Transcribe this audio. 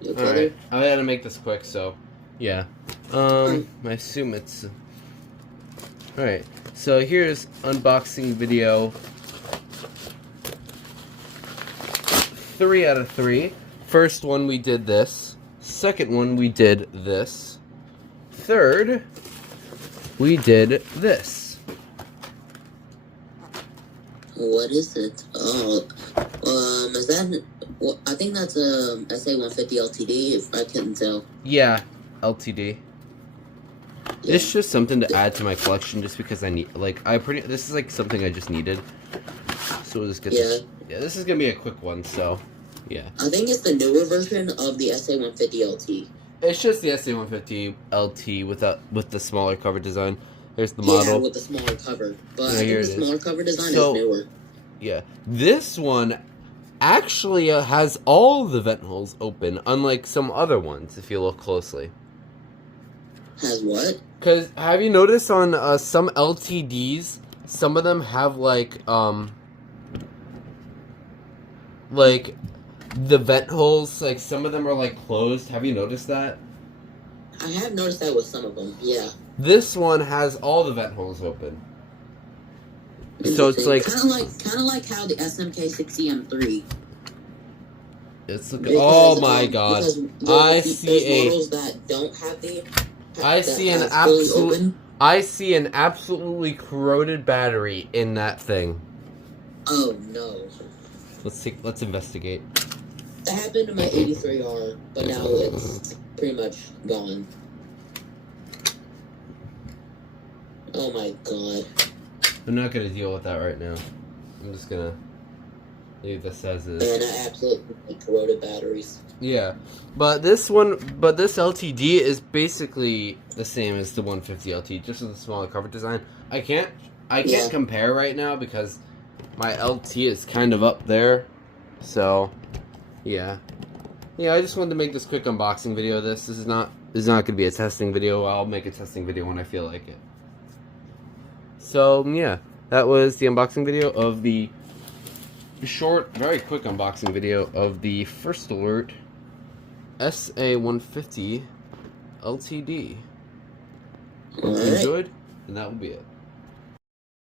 Your All brother? right, I gotta make this quick, so yeah. I assume it's. All right, so here's unboxing video 3 out of 3. First one we did this. Second one we did this. Third, we did this. What is it? Oh, is that? Well, I think that's a SA150LTD. If I couldn't tell. Yeah, LTD. Yeah. It's just something to add to my collection, just because I need. This is like something I just needed. So we'll just get this. Yeah, this is gonna be a quick one. So, yeah. I think it's the newer version of the SA150LT. It's just the SA150LT with the smaller cover design. There's the model. Yeah, with the smaller cover. But Yeah, I think here the it smaller is. cover design So, is newer. Yeah, this one actually has all the vent holes open, unlike some other ones. If you look closely. Has what? Because have you noticed on some LTDs, some of them have like the vent holes, like some of them are like closed. Have you noticed that? I have noticed that with some of them. Yeah. This one has all the vent holes open. So it's like kind of like how the SMK60M3. It's looking. Oh my god! I see models that don't have the. I see an absolutely corroded battery in that thing. Oh no! Let's investigate. That happened to my 83R, but now it's pretty much gone. Oh my god! I'm not gonna deal with that right now. I'm just gonna leave this as is. And I absolutely corroded batteries. Yeah, but this LTD is basically the same as the 150 LT, just with a smaller cover design. I can't compare right now because my LT is kind of up there. So, yeah. Yeah, I just wanted to make this quick unboxing video of this. This is not going to be a testing video. I'll make a testing video when I feel like it. So, yeah, that was the unboxing video of the short, very quick unboxing video of the First Alert SA150 LTD. Hope you enjoyed, and that will be it.